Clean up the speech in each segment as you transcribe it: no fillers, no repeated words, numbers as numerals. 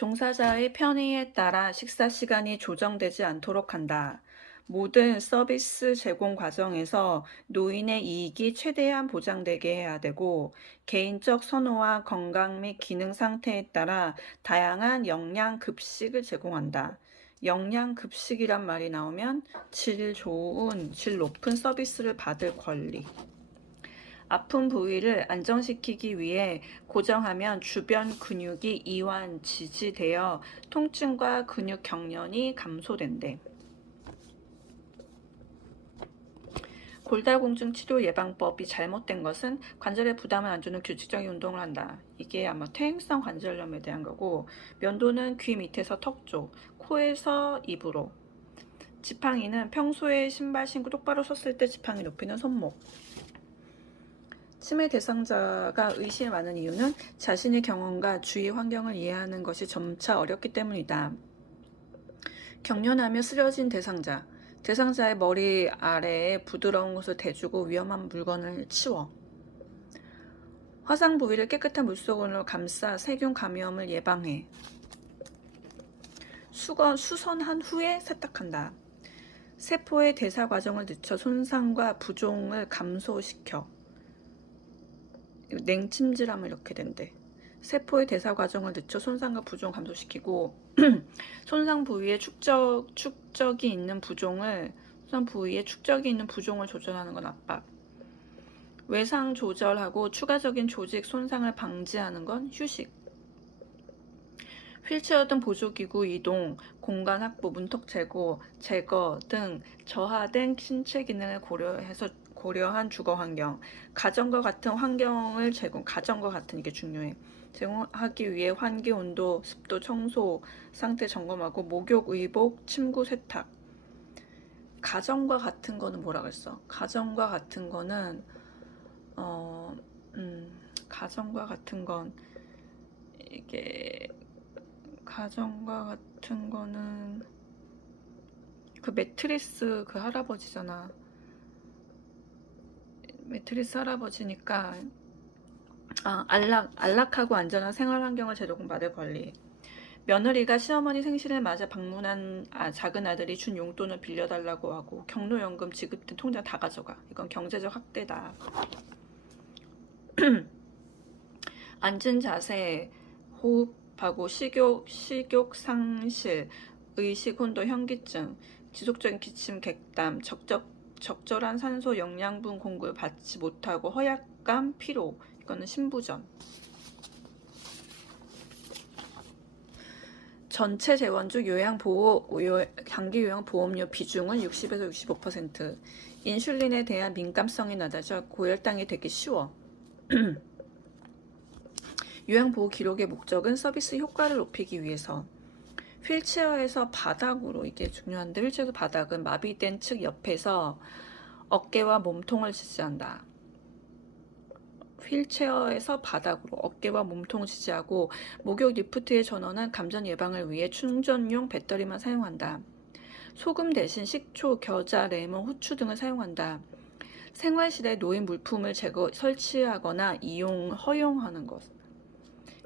종사자의 편의에 따라 식사 시간이 조정되지 않도록 한다. 모든 서비스 제공 과정에서 노인의 이익이 최대한 보장되게 해야 되고, 개인적 선호와 건강 및 기능 상태에 따라 다양한 영양 급식을 제공한다. 영양 급식이란 말이 나오면 질 높은 서비스를 받을 권리. 아픈 부위를 안정시키기 위해 고정하면 주변 근육이 이완, 지지되어 통증과 근육 경련이 감소된대. 골다공증 치료 예방법이 잘못된 것은 관절에 부담을 안 주는 규칙적인 운동을 한다. 이게 아마 퇴행성 관절염에 대한 거고, 면도는 귀 밑에서 턱 쪽, 코에서 입으로. 지팡이는 평소에 신발 신고 똑바로 섰을 때 지팡이 높이는 손목. 치매 대상자가 의심이 많은 이유는 자신의 경험과 주위 환경을 이해하는 것이 점차 어렵기 때문이다. 경련하며 쓰러진 대상자. 대상자의 머리 아래에 부드러운 곳을 대주고 위험한 물건을 치워. 화상 부위를 깨끗한 물수건으로 감싸 세균 감염을 예방해. 수선한 후에 세탁한다. 세포의 대사 과정을 늦춰 손상과 부종을 감소시켜. 냉찜질하면 이렇게 된대. 세포의 대사 과정을 늦춰 손상과 부종을 감소시키고 손상 부위에 축적이 있는 부종을 조절하는 건 압박. 외상 조절하고 추가적인 조직 손상을 방지하는 건 휴식. 휠체어 등 보조기구 이동, 공간 확보, 문턱 제거 등 저하된 신체 기능을 고려한 주거 환경, 가정과 같은 이게 중요해. 제공하기 위해 환기, 온도, 습도, 청소 상태 점검하고 목욕, 의복, 침구, 세탁. 가정과 같은 거는 뭐라 그랬어? 가정과 같은 거는 가정과 같은 건 이게 가정과 같은 거는 그 매트리스 그 할아버지잖아. 매트리스 할아버지니까 안락하고 안전한 생활 환경을 제공받을 권리. 며느리가 시어머니 생신을 맞아 방문한 작은 아들이 준 용돈을 빌려달라고 하고 경로연금 지급된 통장 다 가져가. 이건 경제적 학대다. 앉은 자세, 호흡하고 식욕 상실, 의식 혼도, 현기증, 지속적인 기침, 객담, 적절한 산소 영양분 공급을 받지 못하고 허약감, 피로. 이거는 신부전. 전체 재원 중 장기 요양보험료 비중은 60에서 65%. 인슐린에 대한 민감성이 낮아져 고혈당이 되기 쉬워. 요양보호 기록의 목적은 서비스 효과를 높이기 위해서. 휠체어에서 바닥으로, 이게 중요한데, 휠체어에서 바닥은 마비된 측 옆에서 어깨와 몸통을 지지한다. 휠체어에서 바닥으로 어깨와 몸통을 지지하고 목욕 리프트의 전원은 감전 예방을 위해 충전용 배터리만 사용한다. 소금 대신 식초, 겨자, 레몬, 후추 등을 사용한다. 생활시대 노인 물품을 설치하거나 허용하는 것.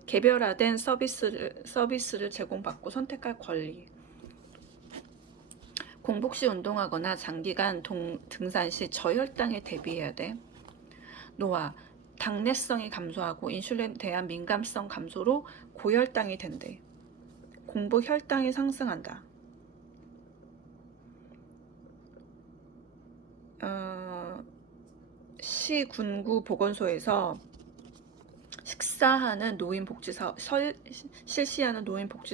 개별화된 서비스를 제공받고 선택할 권리. 공복 시 운동하거나 장기간 등산 시 저혈당에 대비해야 돼. 노화. 당내성이 감소하고 인슐린에 대한 민감성 감소로 고혈당이 된대. 공복 혈당이 상승한다. 시 군구 보건소에서 실시하는 노인 복지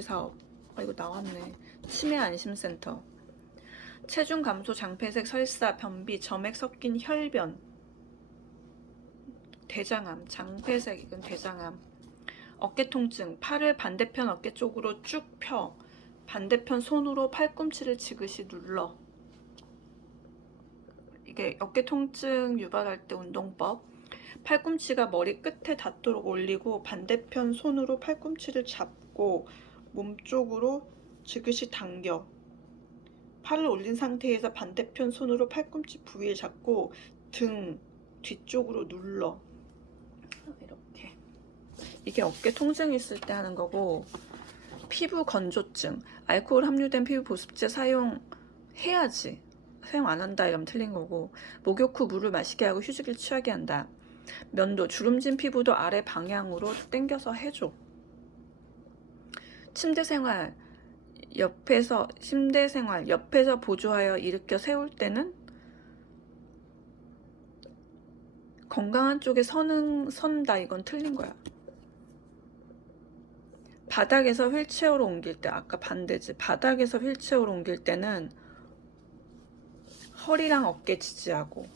사업. 이거 나왔네. 치매 안심센터. 체중 감소, 장폐색, 설사, 변비, 점액 섞인 혈변. 대장암, 장폐색, 이건 대장암. 어깨 통증, 팔을 반대편 어깨 쪽으로 쭉 펴. 반대편 손으로 팔꿈치를 지그시 눌러. 이게 어깨 통증 유발할 때 운동법. 팔꿈치가 머리 끝에 닿도록 올리고 반대편 손으로 팔꿈치를 잡고 몸쪽으로 지그시 당겨. 팔을 올린 상태에서 반대편 손으로 팔꿈치 부위를 잡고 등 뒤쪽으로 눌러. 이렇게. 이게 어깨 통증이 있을 때 하는 거고, 피부 건조증, 알코올 함유된 피부 보습제 사용해야지. 사용 안 한다 이러면 틀린 거고, 목욕 후 물을 마시게 하고 휴지를 취하게 한다. 면도, 주름진 피부도 아래 방향으로 당겨서 해줘. 침대 생활 옆에서 보조하여 일으켜 세울 때는 건강한 쪽에 선다. 이건 틀린 거야. 바닥에서 휠체어로 옮길 때, 아까 반대지. 바닥에서 휠체어로 옮길 때는 허리랑 어깨 지지하고,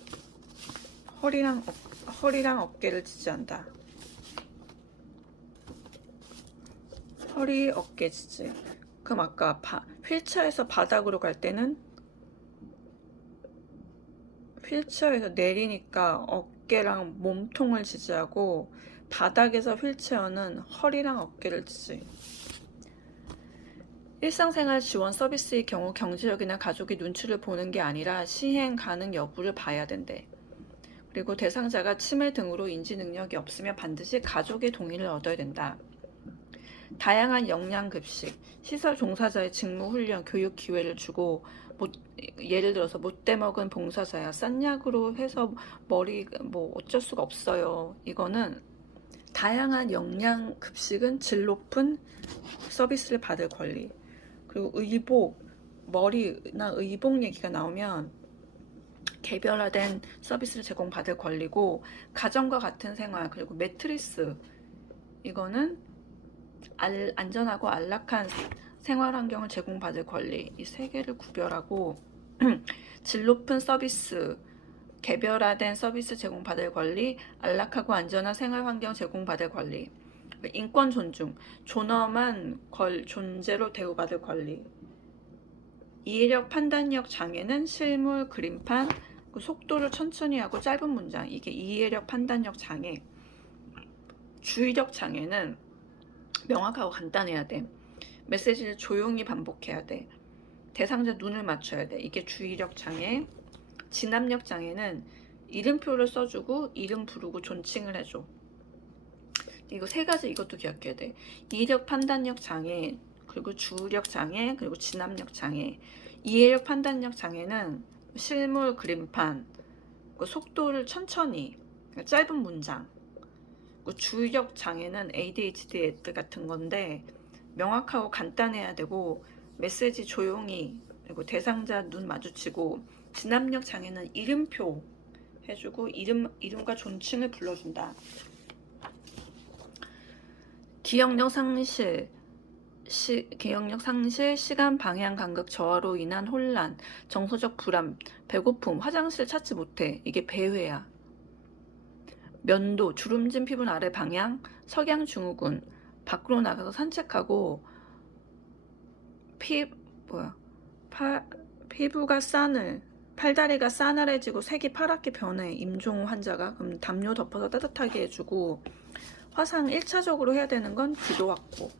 허리랑 어깨를 지지한다. 허리, 어깨 지지. 그럼 아까 휠체어에서 바닥으로 갈 때는 휠체어에서 내리니까 어깨랑 몸통을 지지하고, 바닥에서 휠체어는 허리랑 어깨를 지지. 일상생활 지원 서비스의 경우 경제력이나 가족이 눈치를 보는 게 아니라 시행 가능 여부를 봐야 된대. 그리고 대상자가 치매 등으로 인지 능력이 없으면 반드시 가족의 동의를 얻어야 된다. 다양한 영양급식, 시설 종사자의 직무훈련, 교육 기회를 주고, 예를 들어서 못돼 먹은 봉사자야 싼 약으로 해서 머리 어쩔 수가 없어요. 이거는 다양한 영양급식은 질 높은 서비스를 받을 권리. 그리고 머리나 의복 얘기가 나오면 개별화된 서비스를 제공받을 권리고, 가정과 같은 생활, 그리고 매트리스, 이거는 안전하고 안락한 생활 환경을 제공받을 권리. 이 세 개를 구별하고 질 높은 서비스, 개별화된 서비스 제공받을 권리, 안락하고 안전한 생활 환경 제공받을 권리, 인권 존중, 존엄한 존재로 대우받을 권리. 이해력 판단력 장애는 실물, 그림판, 속도를 천천히 하고 짧은 문장. 이게 이해력 판단력 장애. 주의력 장애는 명확하고 간단해야 돼. 메시지를 조용히 반복해야 돼. 대상자 눈을 맞춰야 돼. 이게 주의력 장애. 진압력 장애는 이름표를 써주고 이름 부르고 존칭을 해줘. 이거 세 가지, 이것도 기억해야 돼. 이해력 판단력 장애, 그리고 주의력 장애, 그리고 진압력 장애. 이해력 판단력 장애는 실물, 그림판, 속도를 천천히, 짧은 문장. 주의력 장애는 ADHD 같은 건데 명확하고 간단해야 되고, 메시지 조용히, 그리고 대상자 눈 마주치고. 진압력 장애는 이름표 해주고 이름과 존칭을 불러준다. 기억력 상실, 시간 방향 감각 저하로 인한 혼란, 정서적 불안, 배고픔, 화장실 찾지 못해. 이게 배회야. 면도, 주름진 피부 아래 방향, 석양 증후군, 밖으로 나가서 산책하고, 피부가 팔다리가 싸늘해지고 색이 파랗게 변해. 임종 환자가. 그럼 담요 덮어서 따뜻하게 해주고, 화상 1차적으로 해야 되는 건 기도 확보.